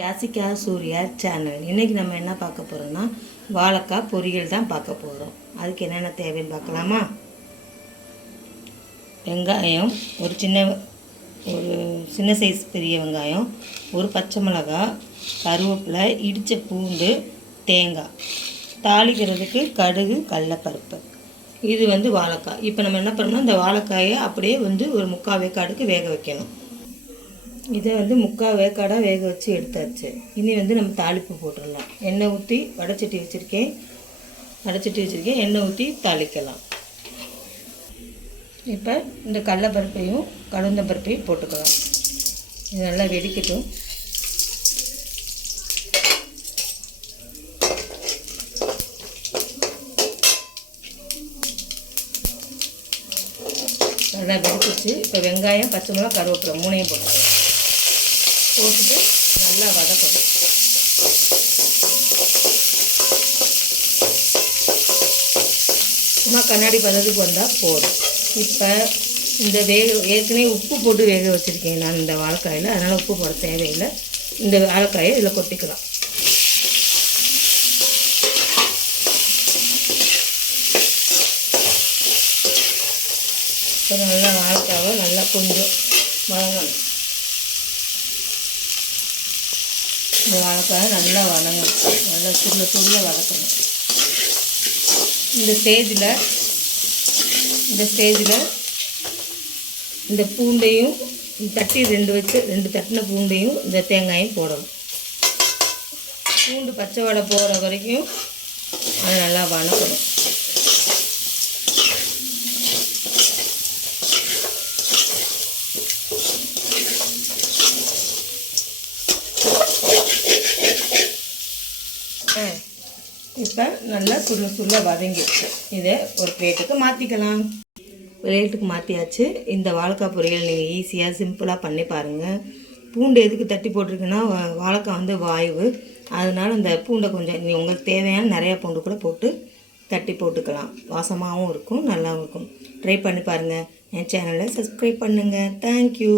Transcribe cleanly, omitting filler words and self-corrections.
Yashika Surya channel. இன்றைக்கி நம்ம என்ன பார்க்க போகிறோம்னா வாழைக்காய் பொரியல் தான் பார்க்க போகிறோம். அதுக்கு என்னென்ன தேவைன்னு பார்க்கலாமா? வெங்காயம் ஒரு சின்ன சைஸ் பெரிய வெங்காயம், ஒரு பச்சை மிளகாய், கருவேப்பிலை, இடித்த பூண்டு, தேங்காய், தாளிக்கிறதுக்கு கடுகு, கடலைப்பருப்பு. இது வாழைக்காய். இப்போ நம்ம என்ன பண்ணணும், இந்த வாழைக்காயை அப்படியே ஒரு 3/4 வேக்காடுக்கு வேக வைக்கணும். இதை 3/4 வேக்காடாக வேக வச்சு எடுத்தாச்சு. இனி நம்ம தாளிப்பு போட்டுடலாம். எண்ணெய் ஊற்றி வடைச்சட்டி வச்சுருக்கேன். எண்ணெய் ஊற்றி தாளிக்கலாம். இப்போ இந்த கடலைப்பருப்பையும் கலந்தப்பருப்பையும் போட்டுக்கலாம். இது நல்லா வெடிக்கட்டும். நல்லா வெடிச்சிச்சு. இப்போ வெங்காயம், பச்சை மிளகாய், கருவேப்பிலை 3ஐயும் போட்டுட்டு நல்லா வதக்கணும். சும்மா கண்ணாடி பதத்துக்கு வந்தால் போதும். இப்போ இந்த ஏற்கனவே உப்பு போட்டு வேக வச்சுருக்கேன் நான் இந்த வாழைக்காயில், அதனால் உப்பு போட தேவையில்லை. இந்த வாழைக்காயை இதில் கொட்டிக்கலாம். இப்போ நல்லா வாழைக்காவை நல்லா கொஞ்சம் வதங்கணும். இந்த வாழைக்காயை நல்லா வதங்கணும். நல்லா சுருள வதக்கணும். இந்த ஸ்டேஜில் இந்த பூண்டையும் தட்டி ரெண்டு தட்டின பூண்டையும் இந்த தேங்காயும் போடணும். பூண்டு பச்சை வடை போகிற வரைக்கும் அதை நல்லா வதக்கணும். இப்போ நல்லா சுருள வதங்கிடுச்சு. இதை ஒரு பிளேட்டுக்கு மாற்றிக்கலாம். பிளேட்டுக்கு மாற்றியாச்சு. இந்த வாழைக்காய் பொரியல் நீங்கள் ஈஸியாக சிம்பிளாக பண்ணி பாருங்கள். பூண்டு எதுக்கு தட்டி போட்டிருக்குன்னா, வாழைக்காய் வாய்வு, அதனால் இந்த பூண்டை கொஞ்சம் உங்களுக்கு தேவையான நிறையா பூண்டு கூட போட்டு தட்டி போட்டுக்கலாம். வாசமாகவும் இருக்கும், நல்லாவும் இருக்கும். ட்ரை பண்ணி பாருங்கள். என் சேனலை சப்ஸ்கிரைப் பண்ணுங்கள். தேங்க்யூ.